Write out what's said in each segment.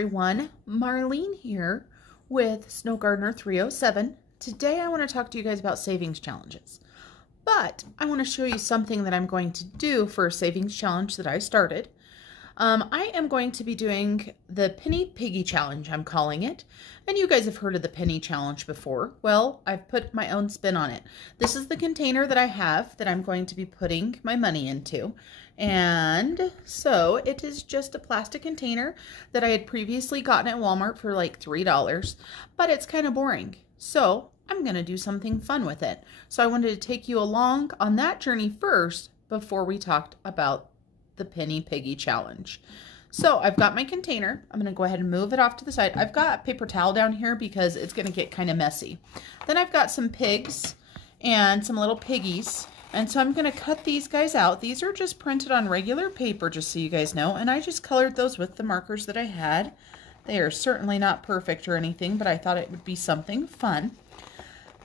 everyone, Marlene here with Snow Gardener 307. Today I want to talk to you guys about savings challenges, but I want to show you something that I'm going to do for a savings challenge that I started. I am going to be doing the Piggy challenge, I'm calling it, and you guys have heard of the penny challenge before. Well, I've put my own spin on it. This is the container that I have that I'm going to be putting my money into. And so it is just a plastic container that I had previously gotten at Walmart for like $3, but it's kind of boring. So I'm going to do something fun with it. So I wanted to take you along on that journey first before we talked about the Piggy challenge. So I've got my container. I'm going to go ahead and move it off to the side. I've got paper towel down here because it's going to get kind of messy. Then I've got some pigs and some little piggies. And so I'm going to cut these guys out. These are just printed on regular paper, just so you guys know. And I just colored those with the markers that I had. They are certainly not perfect or anything, but I thought it would be something fun.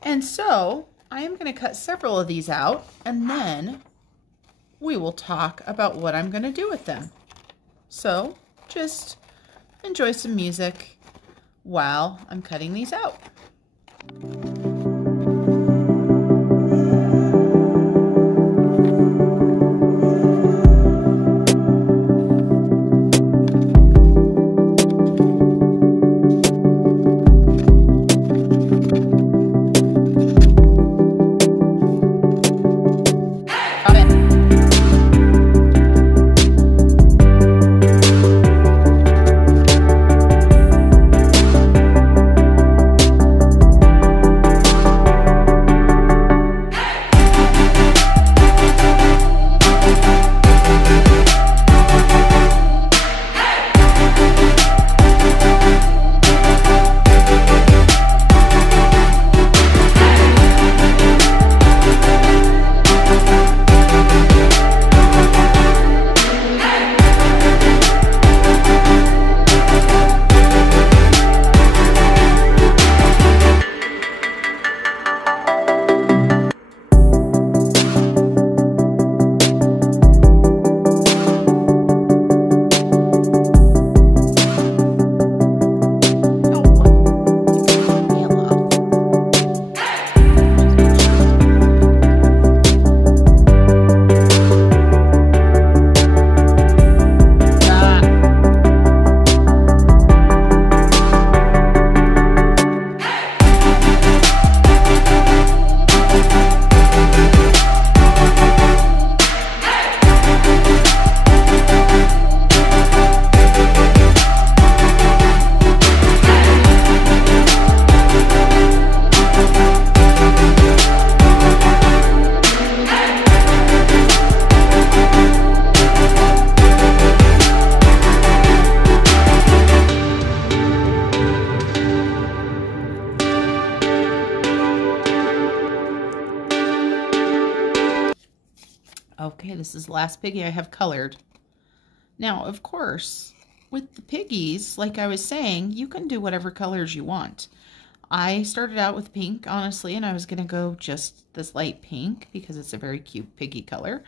And so I am going to cut several of these out, and then we will talk about what I'm going to do with them. So just enjoy some music while I'm cutting these out. Okay, this is the last piggy I have colored. Now, of course, with the piggies, like I was saying, you can do whatever colors you want. I started out with pink, honestly, and I was going to go just this light pink because it's a very cute piggy color.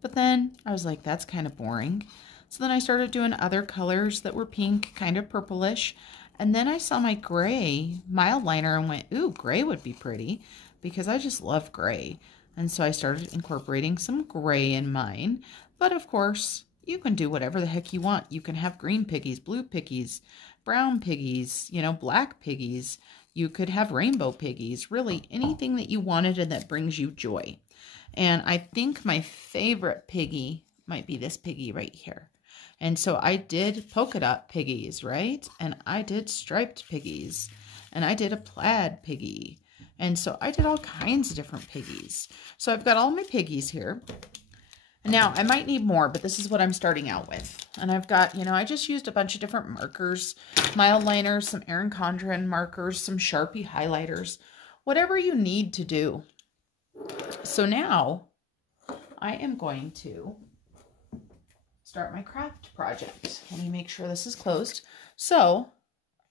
But then I was like, that's kind of boring. So then I started doing other colors that were pink, kind of purplish. And then I saw my gray mild liner and went, ooh, gray would be pretty because I just love gray. And so I started incorporating some gray in mine. But of course, you can do whatever the heck you want. You can have green piggies, blue piggies, brown piggies, you know, black piggies. You could have rainbow piggies, really anything that you wanted and that brings you joy. And I think my favorite piggy might be this piggy right here. And so I did polka dot piggies, right? And I did striped piggies. And I did a plaid piggy. And so I did all kinds of different piggies. So I've got all my piggies here. Now I might need more, but this is what I'm starting out with. And I've got, you know, I just used a bunch of different markers, mild liners, some Erin Condren markers, some Sharpie highlighters, whatever you need to do. So now I am going to start my craft project. Let me make sure this is closed. So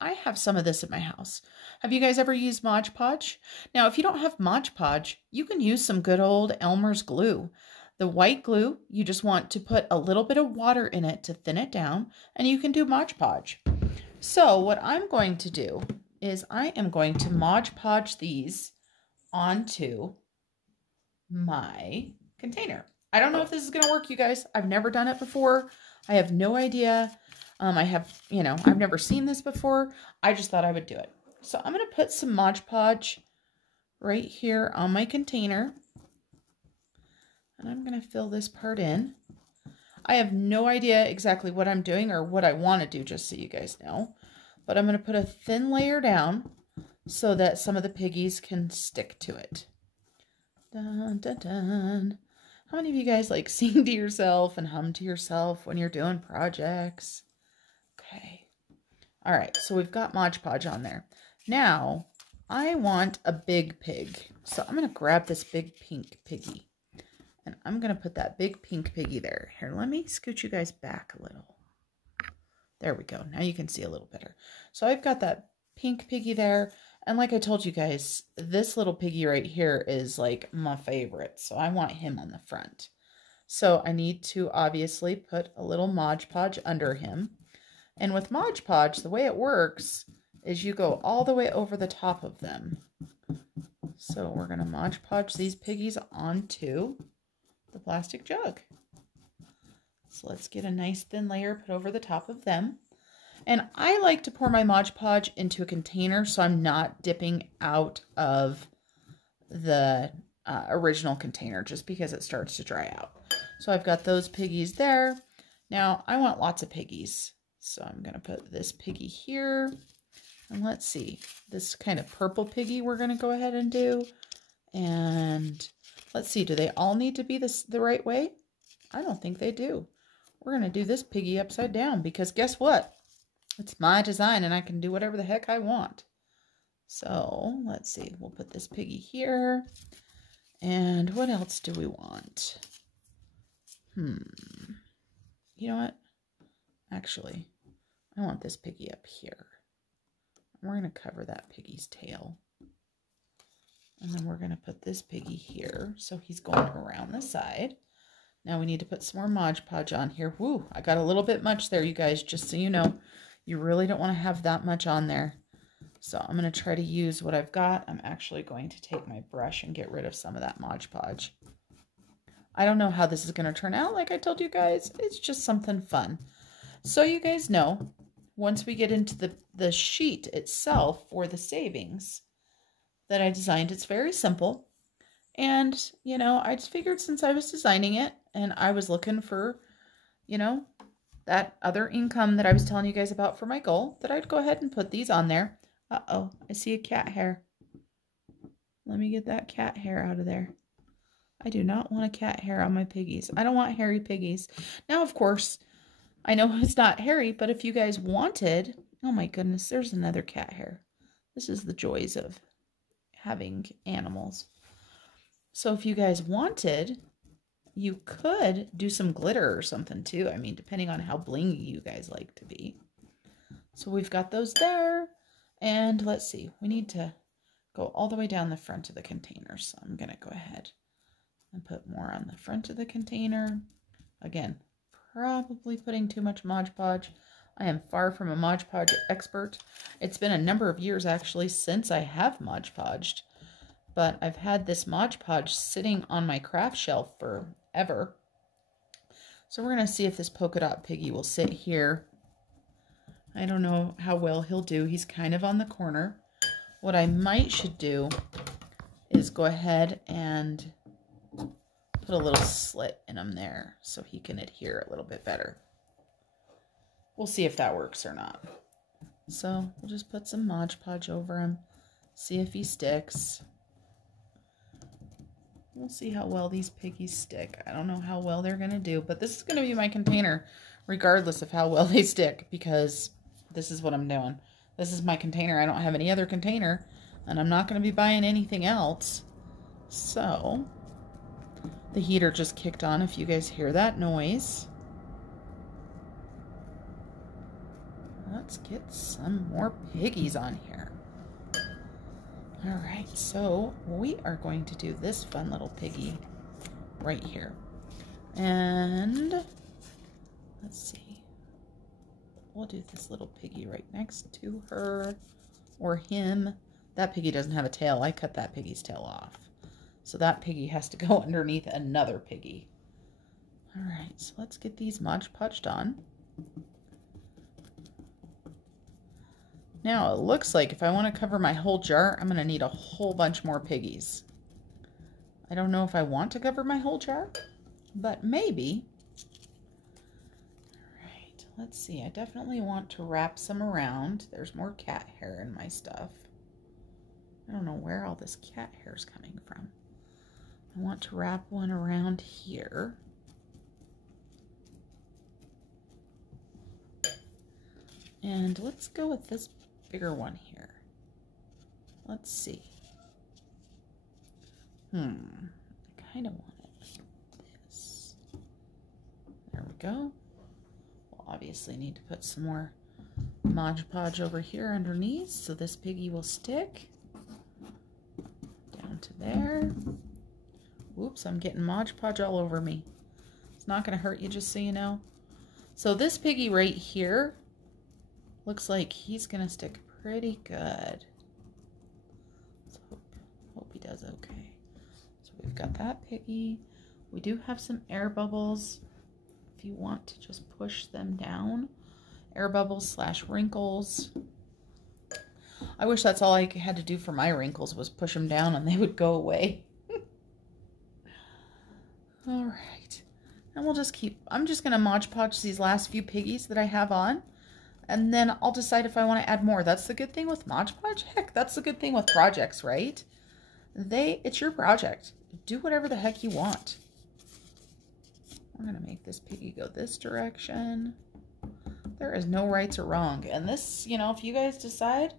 I have some of this at my house. Have you guys ever used Mod Podge? Now, if you don't have Mod Podge, you can use some good old Elmer's glue. The white glue, you just want to put a little bit of water in it to thin it down, and you can do Mod Podge. So what I'm going to do is I am going to Mod Podge these onto my container. I don't know if this is going to work, you guys. I've never done it before. I have no idea. I've never seen this before. I just thought I would do it. So I'm going to put some Mod Podge right here on my container. And I'm going to fill this part in. I have no idea exactly what I'm doing or what I want to do, just so you guys know. But I'm going to put a thin layer down so that some of the piggies can stick to it. Dun, dun, dun. How many of you guys like sing to yourself and hum to yourself when you're doing projects? Okay. All right, so we've got Mod Podge on there. Now, I want a big pig. So I'm going to grab this big pink piggy. And I'm going to put that big pink piggy there. Here, let me scoot you guys back a little. There we go. Now you can see a little better. So I've got that pink piggy there. And like I told you guys, this little piggy right here is like my favorite. So I want him on the front. So I need to obviously put a little Mod Podge under him. And with Mod Podge, the way it works is you go all the way over the top of them. So we're going to Mod Podge these piggies onto the plastic jug. So let's get a nice thin layer put over the top of them. And I like to pour my Mod Podge into a container so I'm not dipping out of the original container just because it starts to dry out. So I've got those piggies there. Now I want lots of piggies. So I'm going to put this piggy here. And let's see, this kind of purple piggy we're going to go ahead and do. And let's see, do they all need to be the right way? I don't think they do. We're going to do this piggy upside down because guess what? It's my design and I can do whatever the heck I want. So let's see, we'll put this piggy here. And what else do we want? You know what? Actually, I want this piggy up here. We're going to cover that piggy's tail. And then we're going to put this piggy here. So he's going around the side. Now we need to put some more Mod Podge on here. Woo, I got a little bit much there, you guys, just so you know. You really don't want to have that much on there. So I'm going to try to use what I've got. I'm actually going to take my brush and get rid of some of that Mod Podge. I don't know how this is going to turn out. Like I told you guys, it's just something fun. So you guys know, once we get into the sheet itself for the savings that I designed, it's very simple. And, you know, I just figured since I was designing it and I was looking for, you know, that other income that I was telling you guys about for my goal, that I'd go ahead and put these on there. Uh-oh, I see a cat hair. Let me get that cat hair out of there. I do not want a cat hair on my piggies. I don't want hairy piggies. Now, of course, I know it's not hairy, but if you guys wanted, oh my goodness, there's another cat hair. This is the joys of having animals. So if you guys wanted, you could do some glitter or something too. I mean, depending on how blingy you guys like to be. So we've got those there. And let's see, we need to go all the way down the front of the container. So I'm going to go ahead and put more on the front of the container. Again, probably putting too much Mod Podge. I am far from a Mod Podge expert. It's been a number of years actually since I have Mod Podged. But I've had this Mod Podge sitting on my craft shelf forever. So we're going to see if this polka dot piggy will sit here. I don't know how well he'll do. He's kind of on the corner. What I should do is go ahead and put a little slit in him there so he can adhere a little bit better. We'll see if that works or not. So we'll just put some Mod Podge over him, see if he sticks. We'll see how well these piggies stick. I don't know how well they're going to do, but this is going to be my container regardless of how well they stick because this is what I'm doing. This is my container. I don't have any other container and I'm not going to be buying anything else. So the heater just kicked on if you guys hear that noise. Let's get some more piggies on here. All right, so we are going to do this fun little piggy right here. And let's see. we'll do this little piggy right next to her, or him. That piggy doesn't have a tail. I cut that piggy's tail off. So that piggy has to go underneath another piggy. All right, so let's get these Mod Podge done. Now it looks like if I want to cover my whole jar, I'm going to need a whole bunch more piggies. I don't know if I want to cover my whole jar, but maybe. All right, let's see. I definitely want to wrap some around. There's more cat hair in my stuff. I don't know where all this cat hair is coming from. I want to wrap one around here. And let's go with this bigger one here. Let's see. I kind of want it like this. There we go. We'll obviously need to put some more Mod Podge over here underneath so this piggy will stick. Down to there. Whoops, I'm getting Mod Podge all over me. It's not going to hurt you, just so you know. So this piggy right here looks like he's going to stick pretty good. Let's hope he does okay. So we've got that piggy. We do have some air bubbles. If you want to just push them down. Air bubbles / wrinkles. I wish that's all I had to do for my wrinkles was push them down and they would go away. All right. And we'll just keep, I'm just going to Mod Podge these last few piggies that I have on. And then I'll decide if I want to add more. That's the good thing with Mod Podge. Heck, that's the good thing with projects, right? It's your project. Do whatever the heck you want. I'm going to make this piggy go this direction. There is no rights or wrong. And this, you know, if you guys decide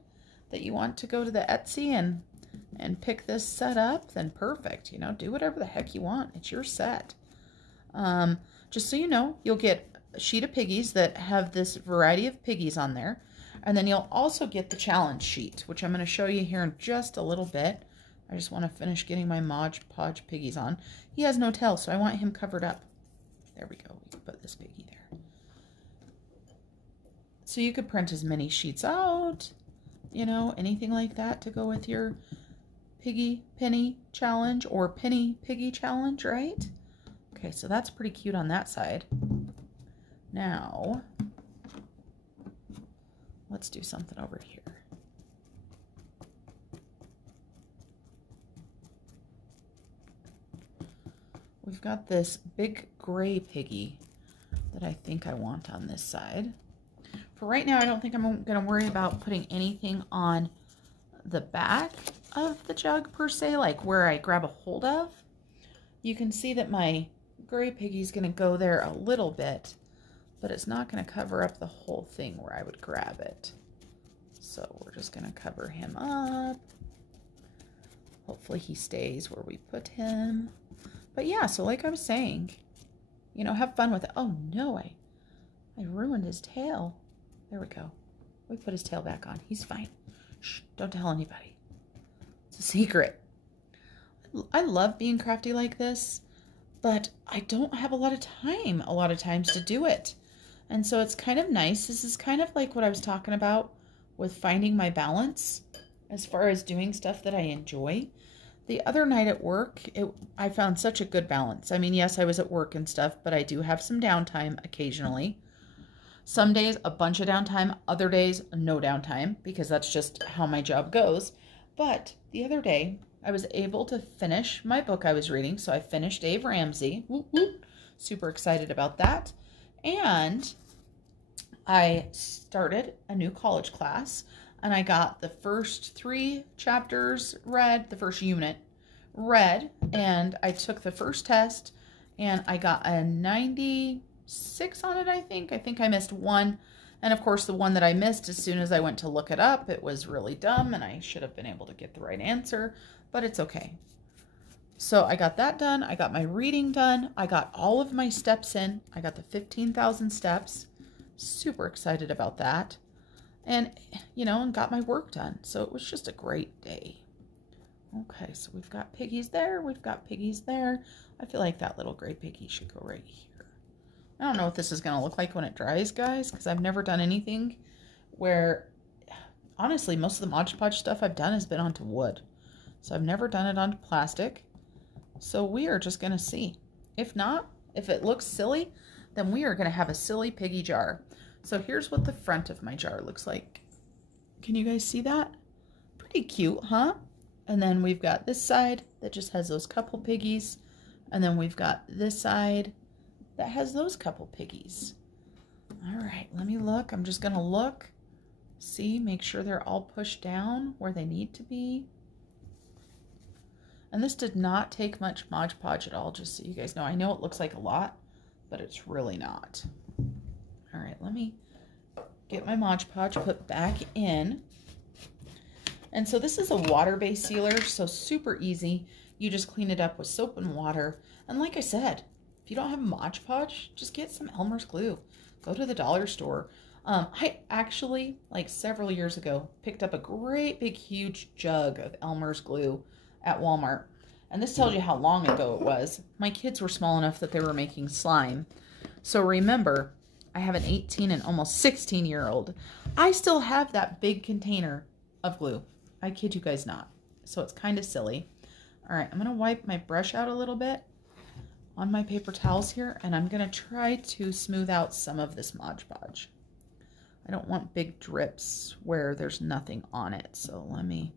that you want to go to the Etsy and pick this set up, then perfect. You know, do whatever the heck you want. It's your set. Just so you know, you'll get a sheet of piggies that have this variety of piggies on there. And then you'll also get the challenge sheet, which I'm going to show you here in just a little bit. I just want to finish getting my Mod Podge piggies on. He has no tail, so I want him covered up. There we go. We can put this piggy there. So you could print as many sheets out, you know, anything like that to go with your Piggy Penny challenge or Penny Piggy challenge, right? Okay, so that's pretty cute on that side. Now, let's do something over here. We've got this big gray piggy that I think I want on this side. For right now, I don't think I'm going to worry about putting anything on the back of the jug per se, like where I grab a hold of. You can see that my gray piggy's going to go there a little bit, but it's not going to cover up the whole thing where I would grab it. So we're just going to cover him up. Hopefully he stays where we put him. But yeah, so like I was saying, you know, have fun with it. Oh no, I ruined his tail. There we go. We put his tail back on. He's fine. Shh, don't tell anybody. It's a secret. I love being crafty like this, but I don't have a lot of time a lot of times to do it. And so it's kind of nice. This is kind of like what I was talking about with finding my balance as far as doing stuff that I enjoy. The other night at work, I found such a good balance. I mean, yes, I was at work and stuff, but I do have some downtime occasionally. Some days, a bunch of downtime. Other days, no downtime, because that's just how my job goes. But the other day, I was able to finish my book I was reading. So I finished Dave Ramsey. Whoop, whoop. Super excited about that. And I started a new college class. And I got the first 3 chapters read, the first unit read, and I took the first test, and I got a 96 on it, I think. I think I missed one. And of course, the one that I missed, as soon as I went to look it up, it was really dumb, and I should have been able to get the right answer, but it's okay. So I got that done. I got my reading done. I got all of my steps in. I got the 15,000 steps. Super excited about that. And, you know, and got my work done. So it was just a great day. Okay, so we've got piggies there. We've got piggies there. I feel like that little gray piggy should go right here. I don't know what this is going to look like when it dries, guys, because I've never done anything where, honestly, most of the Mod Podge stuff I've done has been onto wood. So I've never done it onto plastic. So we are just going to see. If not, if it looks silly, then we are going to have a silly Piggy jar. So here's what the front of my jar looks like. Can you guys see that? Pretty cute, huh? And then we've got this side that just has those couple piggies. And then we've got this side that has those couple piggies. All right, let me look. I'm just going to look, see, make sure they're all pushed down where they need to be. And this did not take much Mod Podge at all, just so you guys know. I know it looks like a lot, but it's really not. All right, let me get my Mod Podge put back in. And so this is a water-based sealer, so super easy. You just clean it up with soap and water. And like I said, if you don't have Mod Podge, just get some Elmer's glue. Go to the dollar store. I actually, like several years ago, picked up a great big huge jug of Elmer's glue at Walmart. And this tells you how long ago it was. My kids were small enough that they were making slime. So remember, I have an 18 and almost 16-year-old. I still have that big container of glue. I kid you guys not. So it's kind of silly. All right, I'm going to wipe my brush out a little bit on my paper towels here, and I'm going to try to smooth out some of this Mod Podge. I don't want big drips where there's nothing on it. So let me,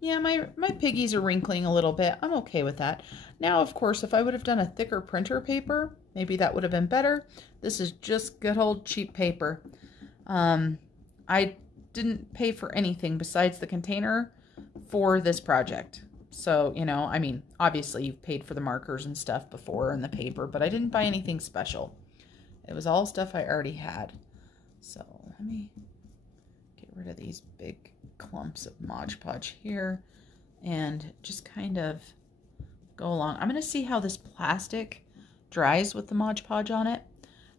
yeah, my piggies are wrinkling a little bit. I'm okay with that. Now, of course, if I would have done a thicker printer paper, maybe that would have been better. This is just good old cheap paper. I didn't pay for anything besides the container for this project. So, you know, I mean, obviously you've paid for the markers and stuff before and the paper, but I didn't buy anything special. It was all stuff I already had. So let me get rid of these big clumps of Mod Podge here and just kind of go along. I'm going to see how this plastic dries with the Mod Podge on it.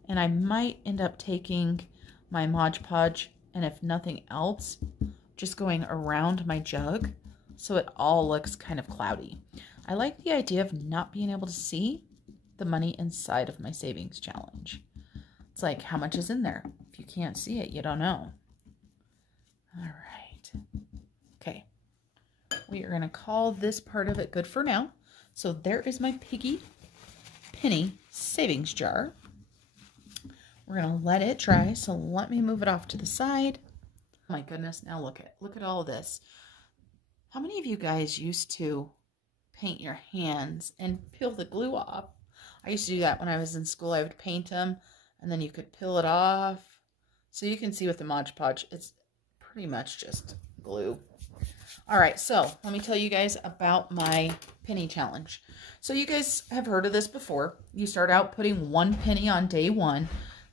And I might end up taking my Mod Podge and if nothing else, just going around my jug so it all looks kind of cloudy. I like the idea of not being able to see the money inside of my savings challenge. It's like, how much is in there? If you can't see it, you don't know. All right. Okay. We are going to call this part of it good for now. So there is my Piggy penny savings jar. We're going to let it dry. So let me move it off to the side. Oh my goodness. Now look at all of this. How many of you guys used to paint your hands and peel the glue off? I used to do that when I was in school. I would paint them and then you could peel it off. So you can see with the Mod Podge, it's pretty much just glue. All right, so let me tell you guys about my penny challenge. So you guys have heard of this before. You start out putting 1 penny on day 1.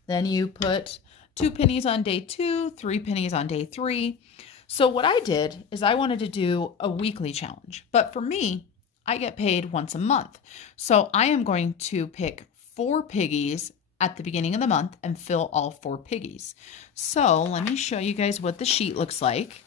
Then you put 2 pennies on day 2, 3 pennies on day 3. So what I did is I wanted to do a weekly challenge. But for me, I get paid once a month. So I am going to pick 4 piggies at the beginning of the month and fill all 4 piggies. So let me show you guys what the sheet looks like.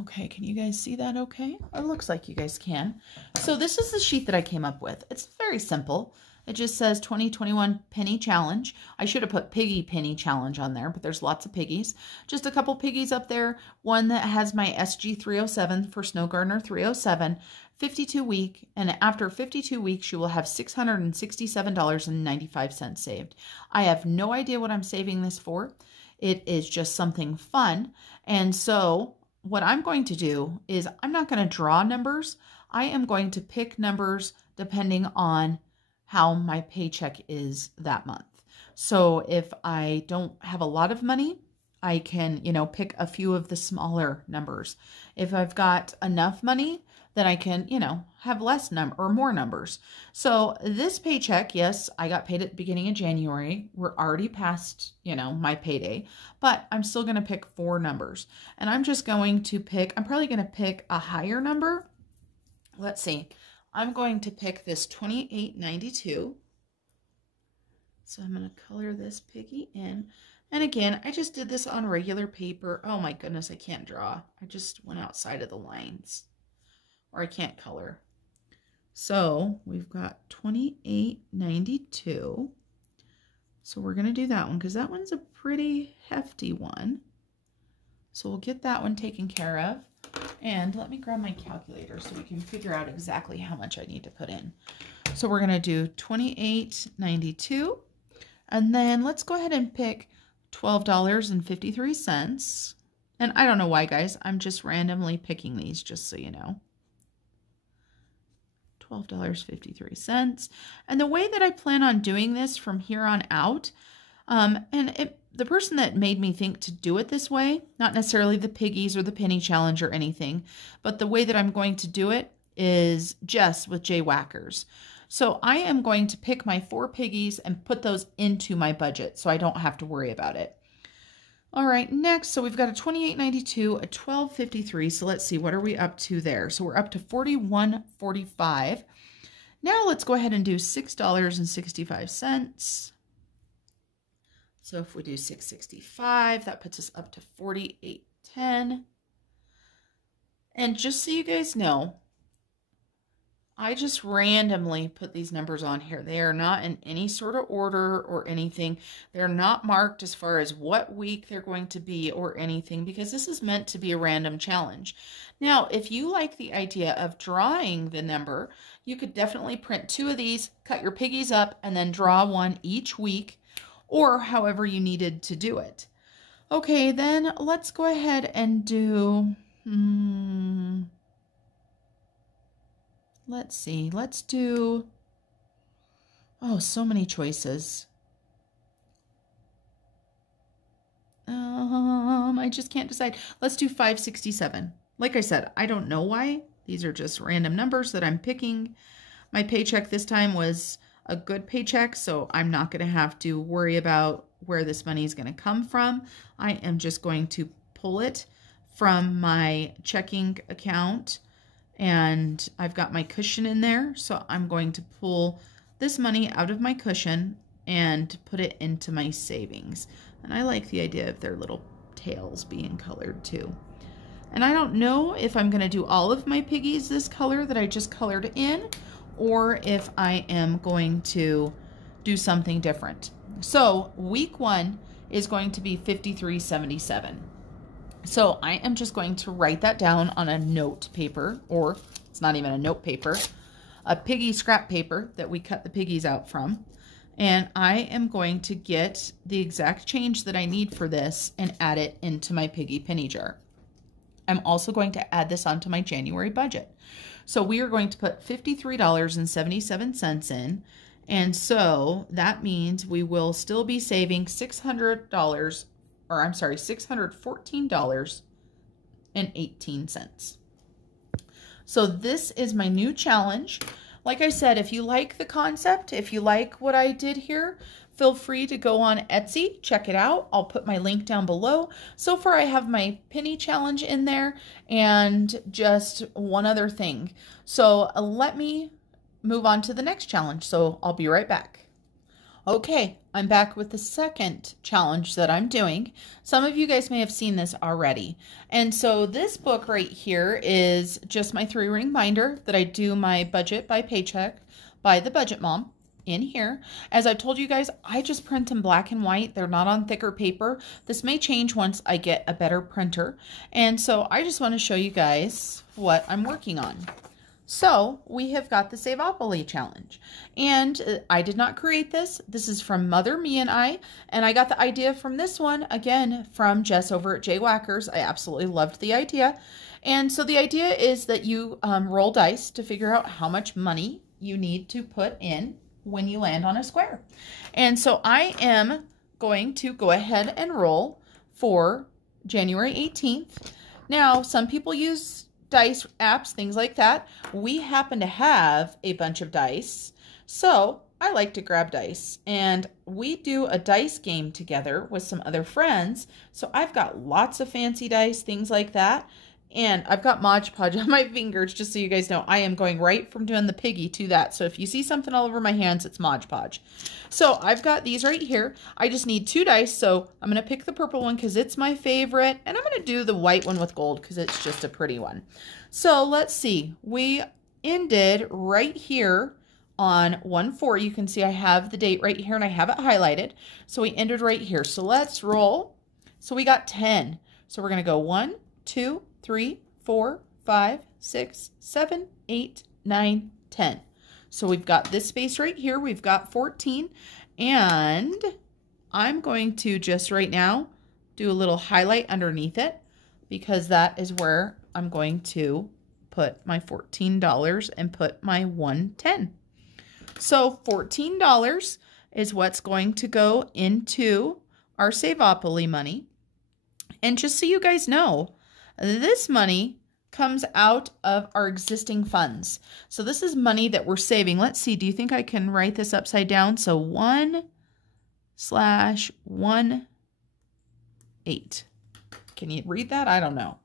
Okay, can you guys see that okay? It looks like you guys can. So this is the sheet that I came up with. It's very simple. It just says 2021 penny challenge. I should have put Piggy penny challenge on there, but there's lots of piggies. Just a couple piggies up there. One that has my SG 307 for Snow Gardener 307, 52 week, and after 52 weeks, you will have $667.95 saved. I have no idea what I'm saving this for. It is just something fun. And so what I'm going to do is I'm not going to draw numbers. I am going to pick numbers depending on how my paycheck is that month. So if I don't have a lot of money, I can, pick a few of the smaller numbers. If I've got enough money, then I can, have less or more numbers. So this paycheck, yes, I got paid at the beginning of January. We're already past, my payday, but I'm still going to pick 4 numbers. And I'm just going to I'm probably going to pick a higher number. Let's see. I'm going to pick this 28.92. So I'm going to color this piggy in. And again, I just did this on regular paper. Oh my goodness, I can't draw. I just went outside of the lines. Or I can't color. So we've got 28.92. So we're going to do that one because that one's a pretty hefty one. So we'll get that one taken care of. And let me grab my calculator so we can figure out exactly how much I need to put in. So we're going to do $28.92. And then let's go ahead and pick $12.53. And I don't know why, guys. I'm just randomly picking these, just so you know. $12.53. And the way that I plan on doing this from here on out, the person that made me think to do it this way, not necessarily the Piggies or the Penny Challenge or anything, but the way that I'm going to do it is just with J-Whackers. So I am going to pick my 4 Piggies and put those into my budget so I don't have to worry about it. All right, next, so we've got a $28.92, a $12.53. So let's see, what are we up to there? So we're up to $41.45. Now let's go ahead and do $6.65. So if we do $6.65, that puts us up to $48.10. And just so you guys know, I just randomly put these numbers on here. They are not in any sort of order or anything. They're not marked as far as what week they're going to be or anything, because this is meant to be a random challenge. Now, if you like the idea of drawing the number, you could definitely print 2 of these, cut your Piggies up, and then draw one each week, or however you needed to do it. Okay, then let's go ahead and do... Let's see, let's do, oh, so many choices. I just can't decide. Let's do 567. Like I said, I don't know why. These are just random numbers that I'm picking. My paycheck this time was a good paycheck, so I'm not going to have to worry about where this money is going to come from. I am just going to pull it from my checking account. And I've got my cushion in there, so I'm going to pull this money out of my cushion and put it into my savings. And I like the idea of their little tails being colored too. And I don't know if I'm going to do all of my Piggies this color that I just colored in, or if I am going to do something different. So week 1 is going to be $53.77. So I am just going to write that down on a note paper, or it's not even a note paper, a Piggy scrap paper that we cut the Piggies out from. And I am going to get the exact change that I need for this and add it into my Piggy penny jar. I'm also going to add this onto my January budget. So we are going to put $53.77 in. And so that means we will still be saving $614.18. So this is my new challenge. Like I said, if you like the concept, if you like what I did here, feel free to go on Etsy, check it out. I'll put my link down below. So far I have my penny challenge in there and just one other thing. So let me move on to the next challenge. So I'll be right back. Okay, I'm back with the second challenge that I'm doing. Some of you guys may have seen this already. And so this book right here is just my 3-ring binder that I do my budget by paycheck by the Budget Mom in here. As I've told you guys, I just print in black and white. They're not on thicker paper. This may change once I get a better printer. And so I just want to show you guys what I'm working on. So we have got the Savopoly challenge, and I did not create this. This is from Mother, Me, and I got the idea from this one, again, from Jess over at J-Whackers. I absolutely loved the idea. And so the idea is that you roll dice to figure out how much money you need to put in when you land on a square. And so I am going to go ahead and roll for January 18th. Now, some people use dice apps, things like that. We happen to have a bunch of dice, so I like to grab dice, and we do a dice game together with some other friends. So I've got lots of fancy dice, things like that, and I've got Mod Podge on my fingers, just so you guys know. I am going right from doing the Piggy to that, so if you see something all over my hands, it's Mod Podge. So I've got these right here. I just need 2 dice, so I'm going to pick the purple one because it's my favorite, and I'm going to do the white one with gold because it's just a pretty one. So let's see. We ended right here on 1/4. You can see I have the date right here and I have it highlighted. So we ended right here. So let's roll. So we got 10. So we're going to go 1, 2, 3, 4, 5, 6, 7, 8, 9, 10. So we've got this space right here. We've got 14. And I'm going to just right now do a little highlight underneath it because that is where I'm going to put my $14 and put my 110. So $14 is what's going to go into our Savopoly money. And just so you guys know, this money comes out of our existing funds. So this is money that we're saving. Let's see, do you think I can write this upside down? So 1/18. Can you read that? I don't know.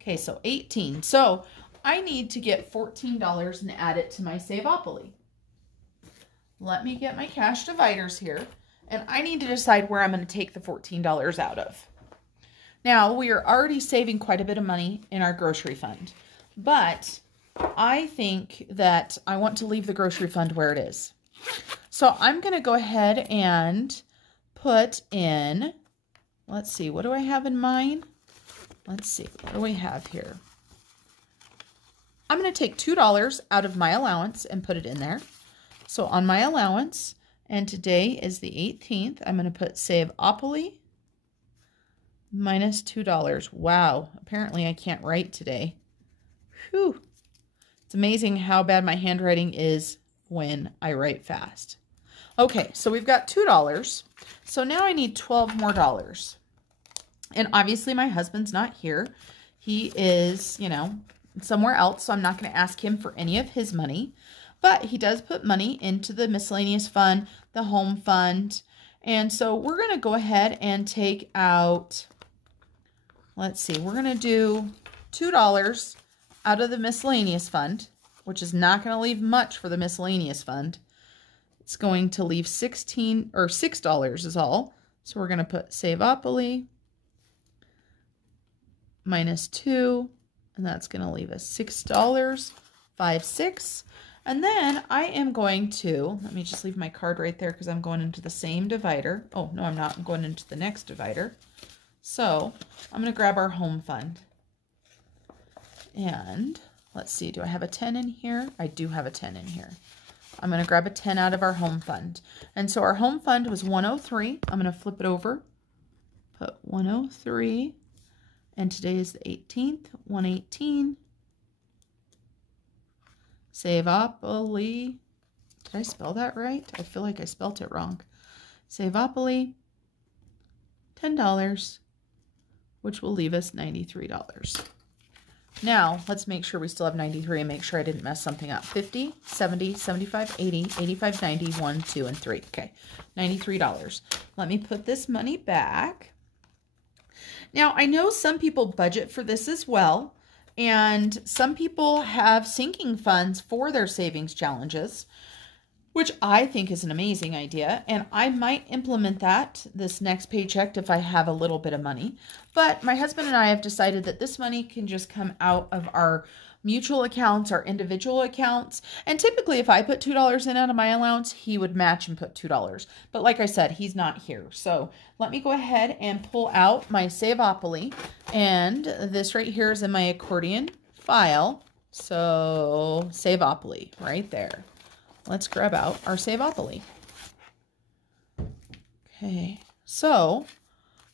Okay, so 18. So I need to get $14 and add it to my Savopoly. Let me get my cash dividers here, and I need to decide where I'm going to take the $14 out of. Now, we are already saving quite a bit of money in our grocery fund, but I think that I want to leave the grocery fund where it is. So I'm going to go ahead and put in, let's see, what do I have in mind? Let's see, what do we have here? I'm going to take $2 out of my allowance and put it in there. So on my allowance, and today is the 18th, I'm going to put Savopoly minus $2. Wow, apparently I can't write today. Whew. It's amazing how bad my handwriting is when I write fast. Okay, so we've got $2. So now I need $12 more. And obviously my husband's not here. He is, you know, somewhere else, so I'm not going to ask him for any of his money. But he does put money into the miscellaneous fund, the home fund. And so we're going to go ahead and take out, let's see, we're going to do $2 out of the miscellaneous fund, which is not going to leave much for the miscellaneous fund. It's going to leave $6 is all. So we're going to put Savopoly minus 2, and that's going to leave us $6.56. And then I am going to, let me just leave my card right there because I'm going into the same divider. Oh, no, I'm not. I'm going into the next divider. So I'm going to grab our home fund. And let's see, do I have a 10 in here? I do have a 10 in here. I'm going to grab a 10 out of our home fund. And so our home fund was 103. I'm going to flip it over, put 103. And today is the 18th, 118. Savopoly. Did I spell that right? I feel like I spelt it wrong. Savopoly, $10, which will leave us $93. Now, let's make sure we still have 93 and make sure I didn't mess something up. 50, 70, 75, 80, 85, 90, 1, 2, and 3. Okay, $93. Let me put this money back. Now, I know some people budget for this as well, and some people have sinking funds for their savings challenges, which I think is an amazing idea, and I might implement that this next paycheck if I have a little bit of money. But my husband and I have decided that this money can just come out of our mutual accounts, our individual accounts, and typically if I put $2 in out of my allowance, he would match and put $2. But like I said, he's not here. So let me go ahead and pull out my Savopoly, and this right here is in my accordion file. So Savopoly right there. Let's grab out our Savopoly. Okay, so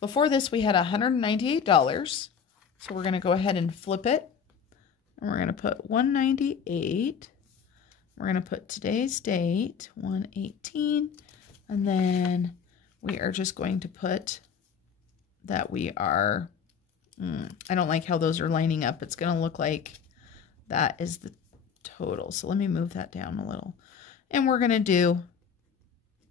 before this we had $198. So we're going to go ahead and flip it. And we're going to put 198. We're going to put today's date, 118. And then we are just going to put that we are, I don't like how those are lining up. It's going to look like that is the total. So let me move that down a little. And we're going to do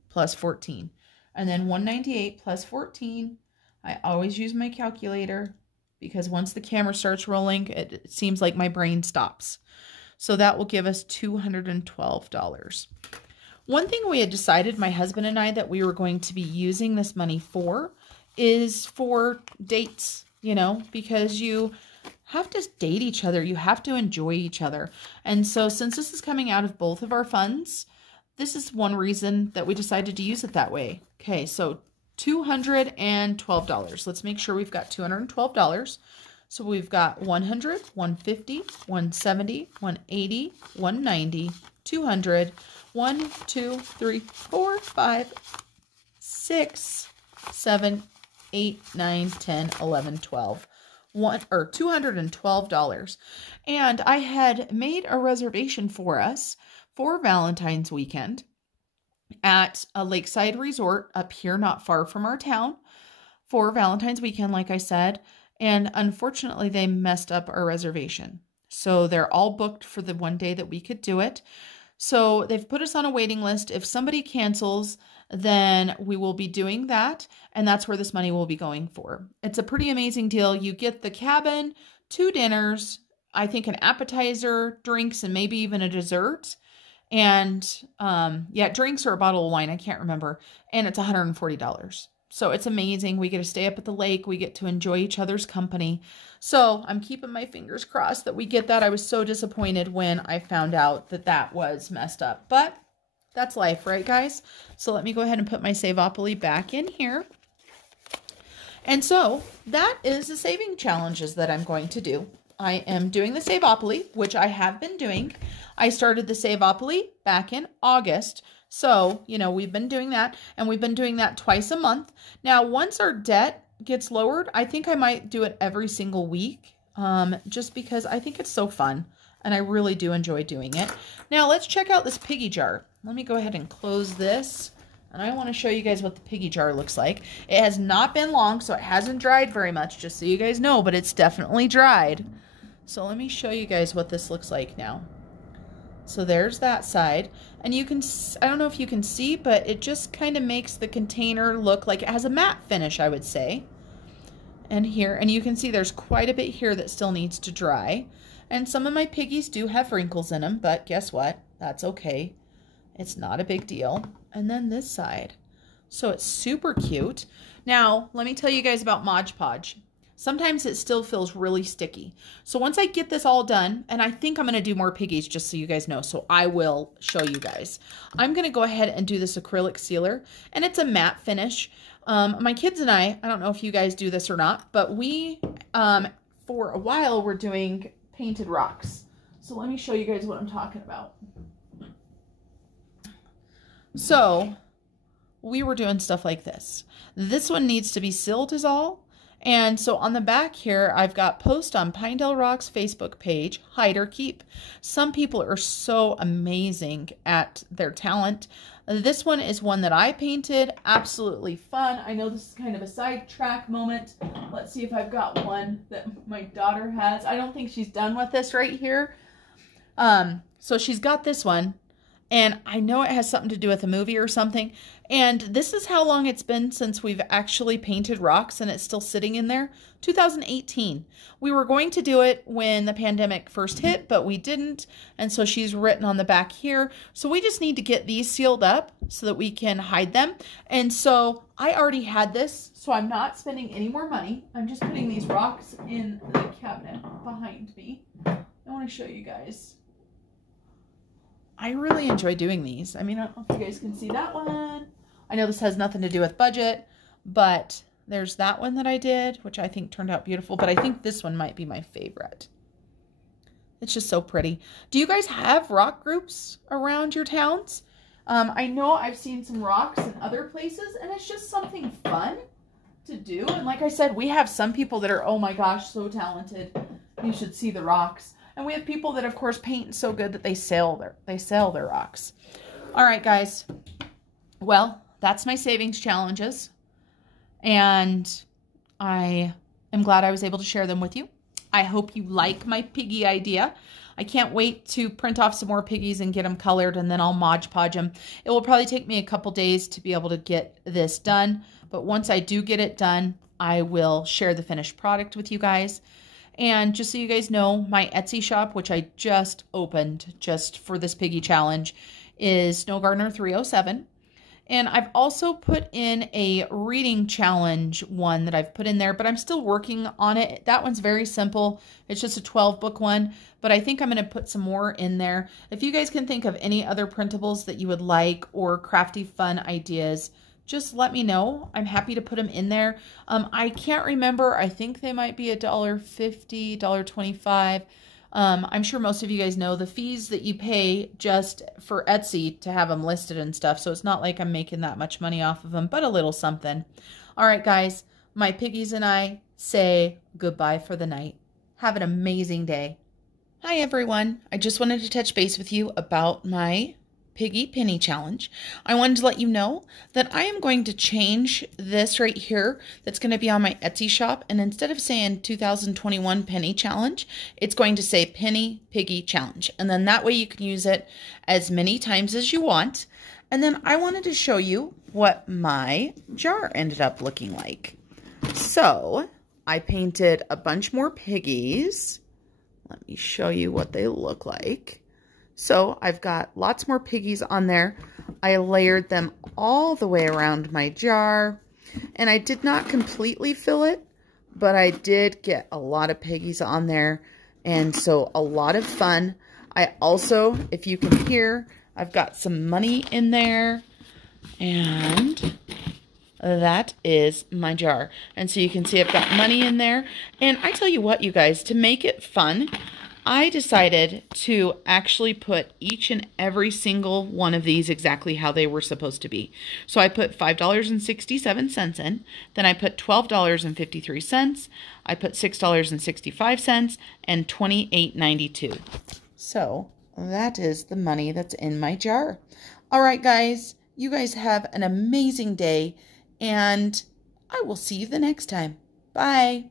plus 14. And then 198 plus 14. I always use my calculator, because once the camera starts rolling, it seems like my brain stops. So that will give us $212. One thing we had decided, my husband and I, that we were going to be using this money for is for dates, you know, because you have to date each other. You have to enjoy each other. And so since this is coming out of both of our funds, this is one reason that we decided to use it that way. Okay, so $212. Let's make sure we've got $212. So we've got 100, 150, 170, 180, 190, 200, 1, 2, 3, 4, 5, 6, 7, 8, 9, 10, 11, 12. $212. And I had made a reservation for us for Valentine's weekend at a lakeside resort up here not far from our town for Valentine's weekend, like I said. And unfortunately, they messed up our reservation. So they're all booked for the one day that we could do it. So they've put us on a waiting list. If somebody cancels, then we will be doing that. And that's where this money will be going for. It's a pretty amazing deal. You get the cabin, 2 dinners, I think an appetizer, drinks, and maybe even a dessert. And yeah, drinks or a bottle of wine. I can't remember. And it's $140. So it's amazing. We get to stay up at the lake. We get to enjoy each other's company. So I'm keeping my fingers crossed that we get that. I was so disappointed when I found out that that was messed up. But that's life, right, guys? So let me go ahead and put my Savopoly back in here. And so that is the saving challenges that I'm going to do. I am doing the Savopoly, which I have been doing. I started the Savopoly back in August. So, you know, we've been doing that, and we've been doing that twice a month. Now, once our debt gets lowered, I think I might do it every single week, just because I think it's so fun, and I really do enjoy doing it. Now, let's check out this Piggy jar. Let me go ahead and close this, and I want to show you guys what the Piggy jar looks like. It has not been long, so it hasn't dried very much, just so you guys know, but it's definitely dried. So let me show you guys what this looks like now. So there's that side, and you can, I don't know if you can see, but it just kind of makes the container look like it has a matte finish, I would say. And here, and you can see there's quite a bit here that still needs to dry. And some of my Piggies do have wrinkles in them, but guess what? That's okay. It's not a big deal. And then this side. So it's super cute. Now, let me tell you guys about Mod Podge. Sometimes it still feels really sticky. So once I get this all done, and I think I'm going to do more Piggies just so you guys know, so I will show you guys. I'm going to go ahead and do this acrylic sealer, and it's a matte finish. My kids and I don't know if you guys do this or not, but we, for a while, were doing painted rocks. So let me show you guys what I'm talking about. So we were doing stuff like this. This one needs to be sealed is all. And so on the back here, I've got post on Pinedale Rock's Facebook page, hide or keep. Some people are so amazing at their talent. This one is one that I painted. Absolutely fun. I know this is kind of a sidetrack moment. Let's see if I've got one that my daughter has. I don't think she's done with this right here. So she's got this one. And I know it has something to do with a movie or something. And this is how long it's been since we've actually painted rocks, and it's still sitting in there. 2018. We were going to do it when the pandemic first hit, but we didn't. And so she's written on the back here. So we just need to get these sealed up so that we can hide them. And so I already had this, so I'm not spending any more money. I'm just putting these rocks in the cabinet behind me. I want to show you guys. I really enjoy doing these. I mean, I don't know if you guys can see that one. I know this has nothing to do with budget, but there's that one that I did, which I think turned out beautiful, but I think this one might be my favorite. It's just so pretty. Do you guys have rock groups around your towns? I know I've seen some rocks in other places, and it's just something fun to do. And like I said, we have some people that are, oh my gosh, so talented. You should see the rocks. And we have people that, of course, paint so good that they sell their rocks. All right, guys. Well, that's my savings challenges. And I am glad I was able to share them with you. I hope you like my Piggy idea. I can't wait to print off some more Piggies and get them colored, and then I'll Mod Podge them. It will probably take me a couple days to be able to get this done. But once I do get it done, I will share the finished product with you guys. And just so you guys know, my Etsy shop, which I just opened just for this Piggy challenge, is Snow Gardener 307. And I've also put in a reading challenge one that I've put in there, but I'm still working on it. That one's very simple. It's just a 12 book one, but I think I'm going to put some more in there. If you guys can think of any other printables that you would like or crafty fun ideas, just let me know. I'm happy to put them in there. I can't remember. I think they might be $1.50, $1.25. I'm sure most of you guys know the fees that you pay just for Etsy to have them listed and stuff. So it's not like I'm making that much money off of them, but a little something. All right, guys, my piggies and I say goodbye for the night. Have an amazing day. Hi, everyone. I just wanted to touch base with you about my Piggy Penny Challenge. I wanted to let you know that I am going to change this right here that's going to be on my Etsy shop, and instead of saying 2021 Penny Challenge, it's going to say Penny Piggy Challenge, and then that way you can use it as many times as you want. And then I wanted to show you what my jar ended up looking like. So I painted a bunch more piggies. Let me show you what they look like. So I've got lots more piggies on there. I layered them all the way around my jar, and I did not completely fill it, but I did get a lot of piggies on there, and so a lot of fun. I also, if you can hear, I've got some money in there, and that is my jar. And so you can see I've got money in there, and I tell you what, you guys, to make it fun, I decided to actually put each and every single one of these exactly how they were supposed to be. So I put $5.67 in, then I put $12.53, I put $6.65, and $28.92. So that is the money that's in my jar. All right, guys, you guys have an amazing day, and I will see you the next time. Bye.